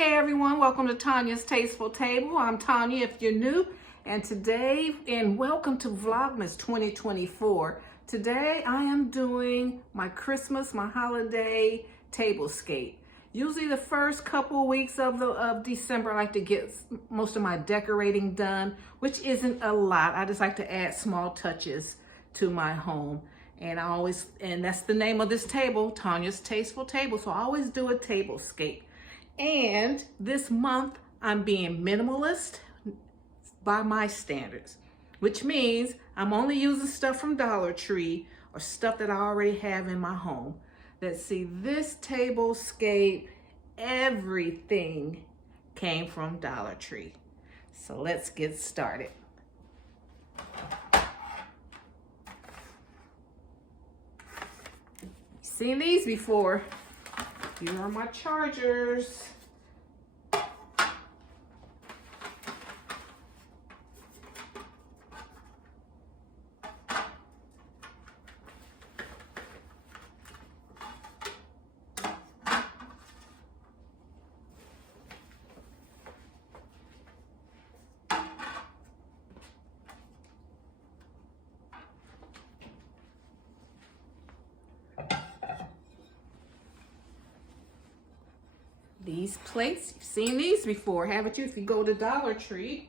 Hey everyone, welcome to Tanya's Tasteful Table. I'm Tanya if you're new, and welcome to Vlogmas 2024. Today I am doing my Christmas, my holiday tablescape. Usually the first couple weeks of December, I like to get most of my decorating done, which isn't a lot. I just like to add small touches to my home. And that's the name of this table, Tanya's Tasteful Table. So I always do a tablescape. And this month I'm being minimalist by my standards, which means I'm only using stuff from Dollar Tree or stuff that I already have in my home. Let's see, this tablescape, everything came from Dollar Tree. So let's get started. Seen these before. Here are my chargers. These plates, you've seen these before, haven't you? If you go to Dollar Tree.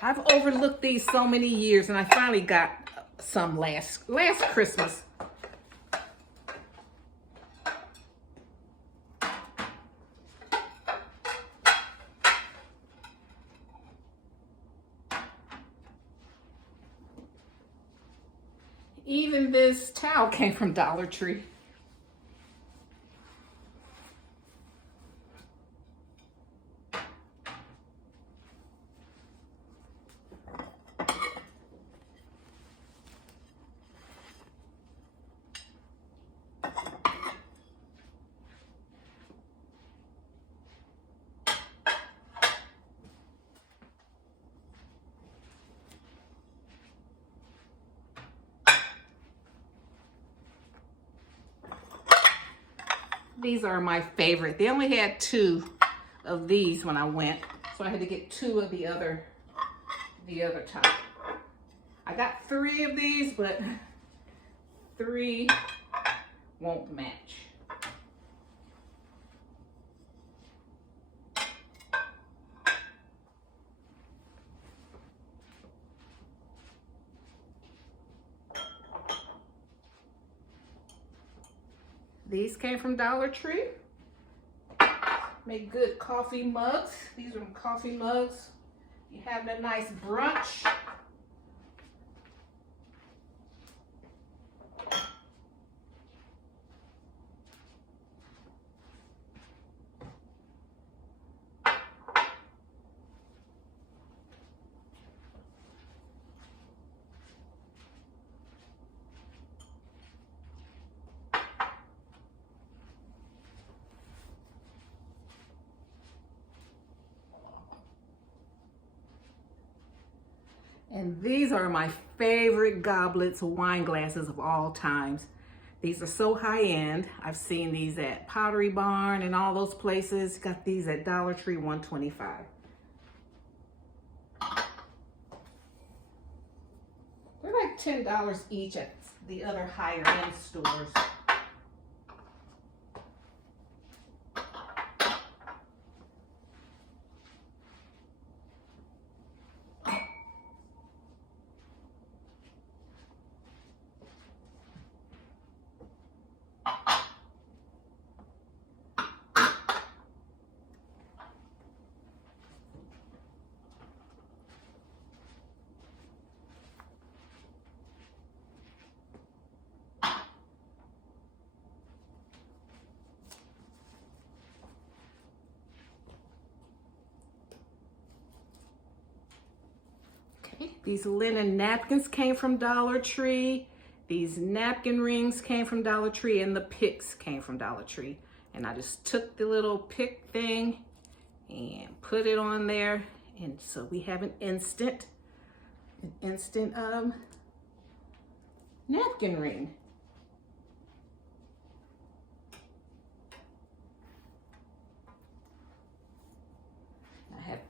I've overlooked these so many years, and I finally got some last Christmas. Even this towel came from Dollar Tree. These are my favorite. They only had 2 of these when I went, so I had to get 2 of the other type. I got 3 of these, but 3 won't match. These came from Dollar Tree. Make good coffee mugs. These are coffee mugs. You have a nice brunch. And these are my favorite goblets, wine glasses of all times. These are so high-end. I've seen these at Pottery Barn and all those places. Got these at Dollar Tree, $125. They're like $10 each at the other higher-end stores. These linen napkins came from Dollar Tree. These napkin rings came from Dollar Tree, and the picks came from Dollar Tree. And I just took the little pick thing and put it on there. And so we have an instant napkin ring.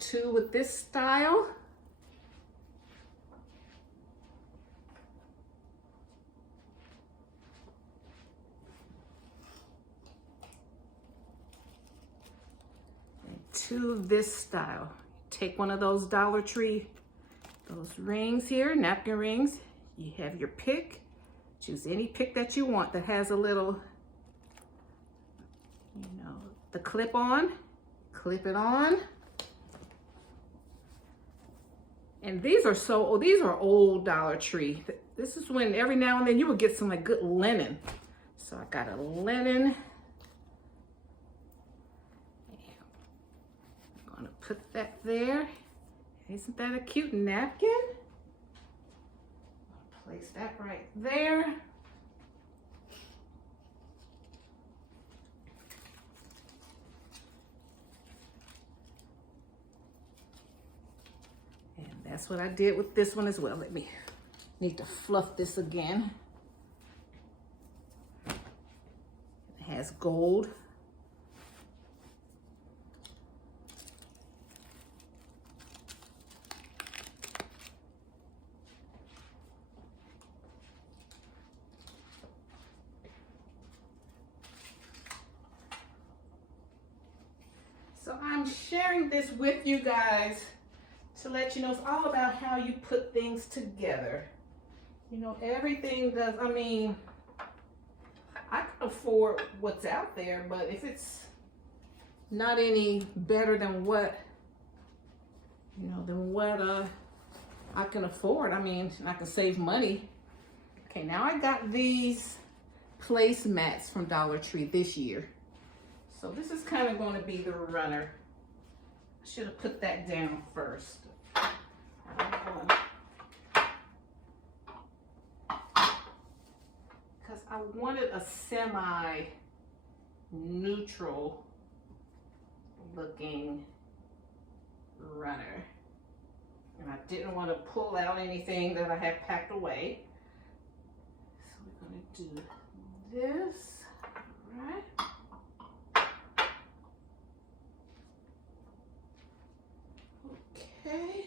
two with this style. And two of this style. Take one of those Dollar Tree, those rings here, napkin rings. You have your pick. Choose any pick that you want that has a little, you know, the clip on. Clip it on. And these are these are old Dollar Tree. This is when every now and then you would get some like good linen. So I got a linen. I'm gonna put that there. Isn't that a cute napkin? Place that right there. And that's what I did with this one as well. Need to fluff this again. It has gold. So I'm sharing this with you guys to let you know it's all about how you put things together. You know, everything does, I mean, I can afford what's out there, but if it's not any better than what, you know, I can afford, I mean, I can save money. Okay, now I got these placemats from Dollar Tree this year. So this is kind of going to be the runner. I should have put that down first. Because I wanted a semi-neutral looking runner. And I didn't want to pull out anything that I had packed away. So we're going to do this, right? Okay.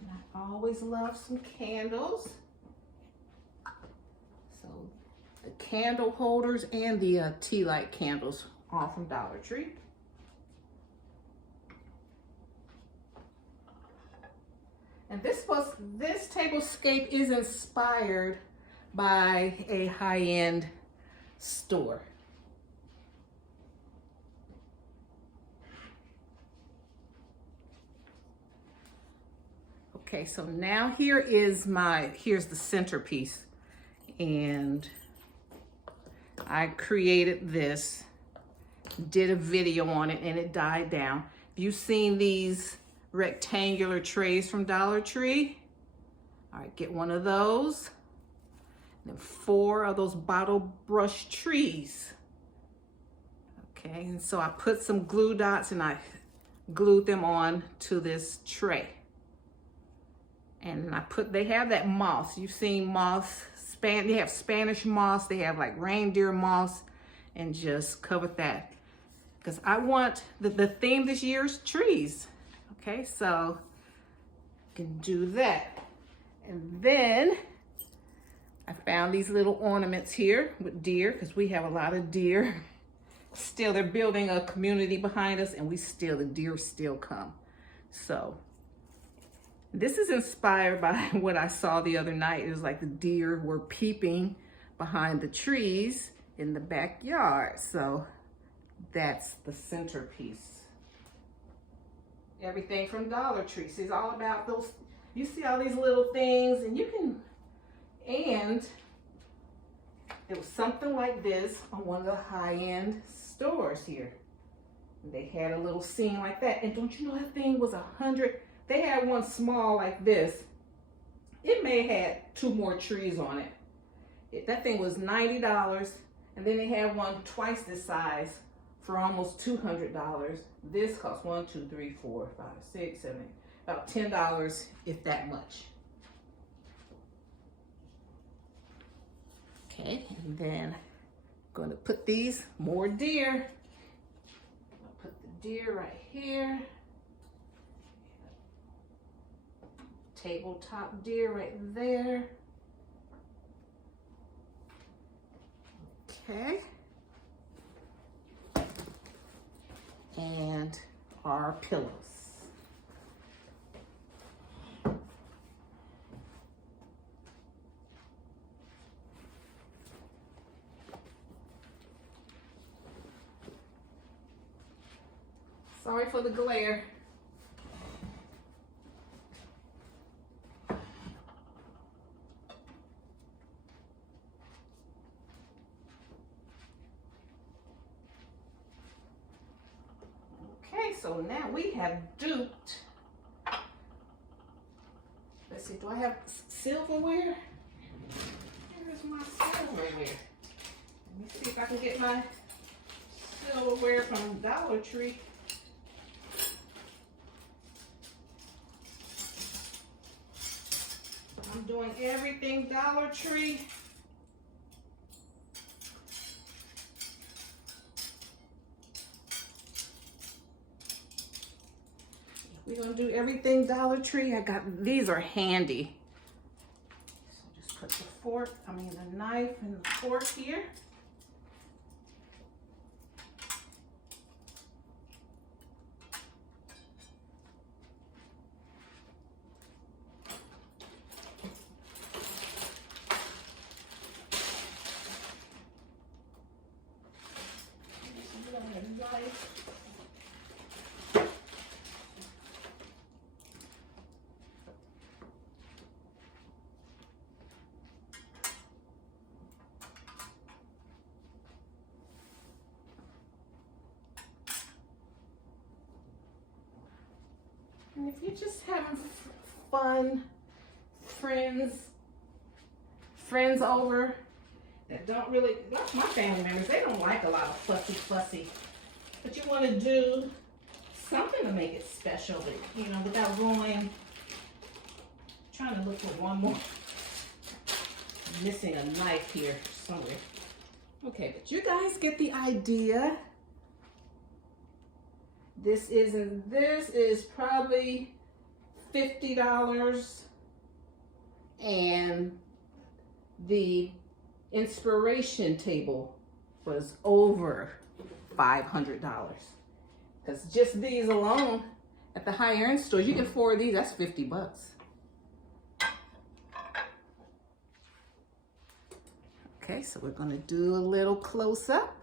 And I always love some candles. So the candle holders and the tea light candles, all from Dollar Tree. And this Tablescape is inspired by a high-end store. Okay, so now here's the centerpiece. And I created this, did a video on it, and it died down. You've seen these rectangular trays from Dollar Tree. All right, get one of those. And then 4 of those bottle brush trees. Okay, and so I put some glue dots and I glued them on to this tray. And they have that moss. You've seen moss, they have Spanish moss, they have like reindeer moss, and just covered that. Because I want, the theme this year is trees. Okay, so you can do that. And then I found these little ornaments here with deer, because we have a lot of deer. Still, they're building a community behind us, and the deer still come. So this is inspired by what I saw the other night. It was like the deer were peeping behind the trees in the backyard. So that's the centerpiece. Everything from Dollar Tree. See, it's all about those, you see all these little things, and and it was something like this on one of the high-end stores here. They had a little scene like that, and don't you know that thing was $100? They had one small like this. It may have had 2 more trees on it. That thing was $90, and then they had one twice this size for almost $200. This cost 1, 2, 3, 4, 5, 6, 7, 8. about $10, if that much. Okay, and then I'm going to put these more deer. I'll put the deer right here. Tabletop deer right there. Okay. And our pillows. Sorry for the glare. Okay, so now we have duped. Let's see, do I have silverware? Here's my silverware. Let me see if I can get my silverware from Dollar Tree. I'm doing everything Dollar Tree. We're gonna do everything Dollar Tree. These are handy. So just put the knife and the fork here. And if you're just having fun, friends over that don't really, like my family members, they don't like a lot of fussy. But you want to do something to make it special, but, you know, without going, trying to look for one more. I'm missing a knife here somewhere. Okay, but you guys get the idea. This is probably $50, and the inspiration table was over $500. Because just these alone at the higher end stores, you get 4 of these, that's 50 bucks. Okay, so we're gonna do a little close up.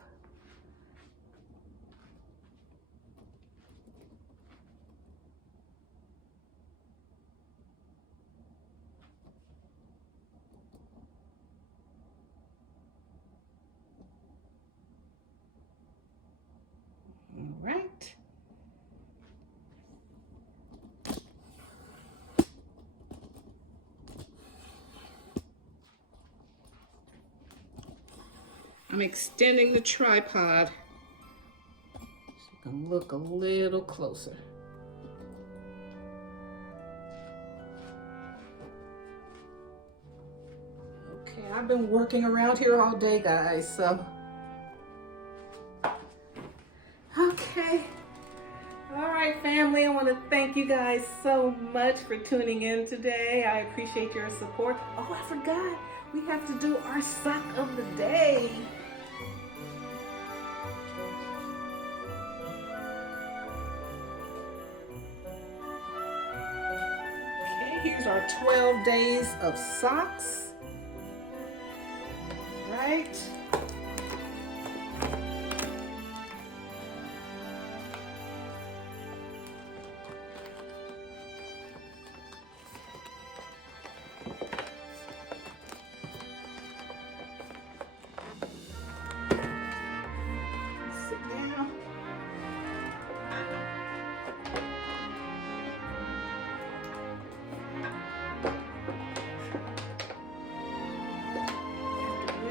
Right. I'm extending the tripod so you can look a little closer. Okay, I've been working around here all day, guys, so. Okay. All right, family, I want to thank you guys so much for tuning in today. I appreciate your support. Oh, I forgot. We have to do our sock of the day. Okay, here's our 12 days of socks. Right.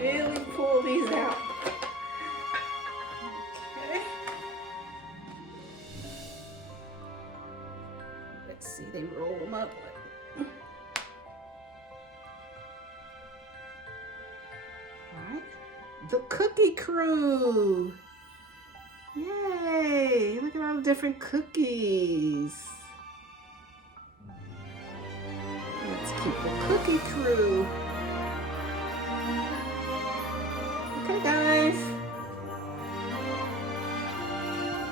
Really pull these out. Okay. Let's see, they roll them up. All right, the cookie crew. Yay, look at all the different cookies. Let's keep the cookie crew. Okay, guys.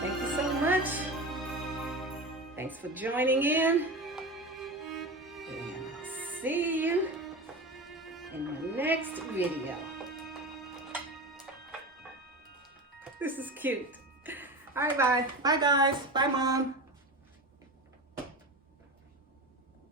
Thank you so much. Thanks for joining in. And I'll see you in the next video. This is cute. All right, bye. Bye, guys. Bye, Mom.